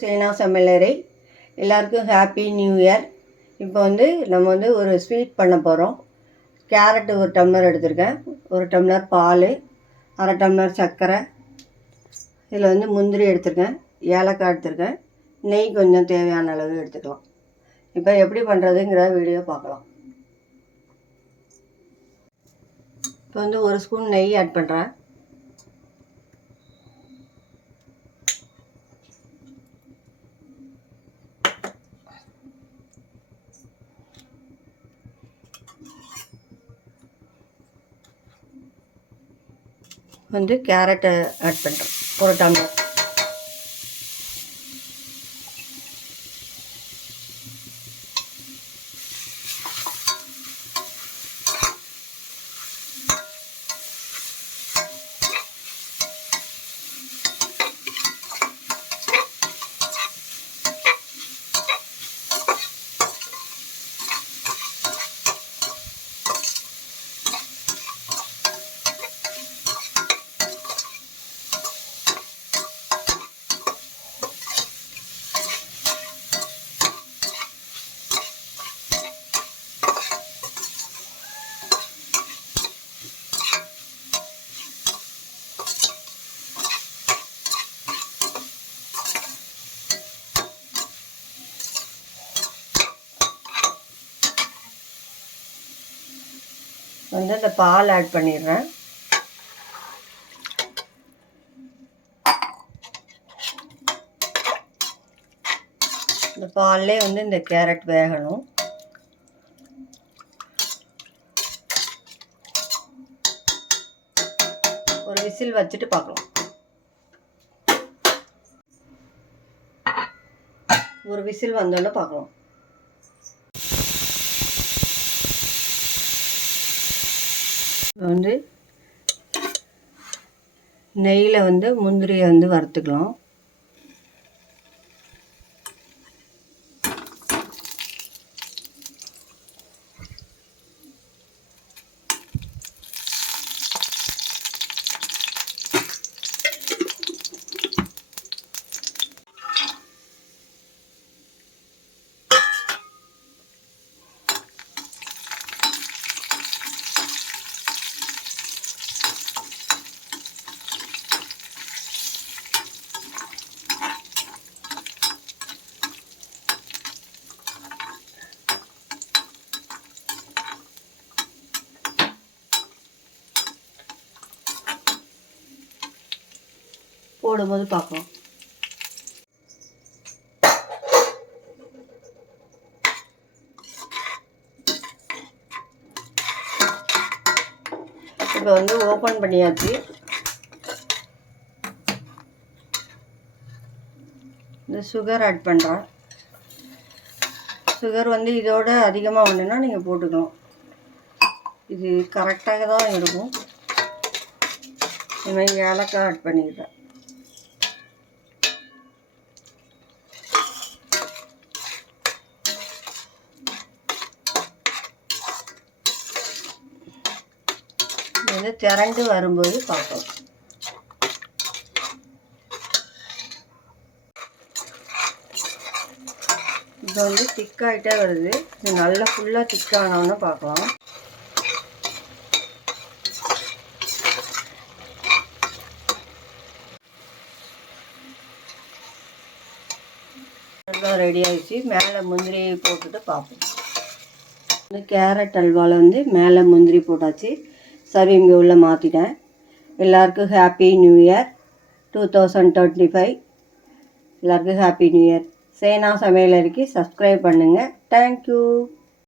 சேனா சமையலறை. எல்லாருக்கும் happy new year. இப்போ நம்ம ஒரு ஸ்வீட் பண்ண போகிறோம். கேரட்டு 1 டம்ளர் எடுத்திருக்கேன், 1 டம்ளர் பால், அரை டம்ளர் சர்க்கரை, இதில் முந்திரி எடுத்திருக்கேன், ஏலக்காய் எடுத்திருக்கேன், நெய் கொஞ்சம் தேவையான அளவு எடுத்துக்கலாம். இப்போ எப்படி பண்ணுறதுங்கிற வீடியோ பார்க்கலாம். இப்போ 1 ஸ்பூன் நெய் ஆட் பண்ணுறேன். கேரட்டை ஆட் பண்ணுறேன், 1 டம்ளர். இந்த பால் ஆட் பண்ணிடுறேன். இந்த பால்லே இந்த கேரட் வேகணும். ஒரு விசில் வச்சுட்டு பார்க்கலாம். ஒரு விசில் வந்தோடனே பார்க்கலாம். நெய்யில் முந்திரியை வறுத்துக்கலாம். போடும்போது பார்க்கலாம். இப்போ ஓப்பன் பண்ணியாச்சு. இந்த சுகர் ஆட் பண்ணுறேன். சுகர் இதோட அதிகமாக வேணும்னா நீங்கள் போட்டுக்கலாம். இது கரெக்டாக தான் இருக்கும். இது மாதிரி ஏலக்காய் ஆட் பண்ணிடுறேன். திரண்டு வரும்போது பார்ப்போம். இப்போ திக்காகிட்டே வருது. இது நல்லா ஃபுல்லாக திக்கானோன்னு பார்க்கலாம். ரெடி ஆகிடுச்சு. மேலே முந்திரியை போட்டுட்டு பார்ப்போம். கேரட் அல்வாவில் மேலே முந்திரி போட்டாச்சு. சர்விங் பவுலில் மாற்றிட்டேன். எல்லாருக்கும் ஹாப்பி நியூ இயர் 2025. எல்லாருக்கும் ஹாப்பி நியூ இயர். சேனா சமையலறைக்கு சப்ஸ்கிரைப் பண்ணுங்கள். தேங்க்யூ.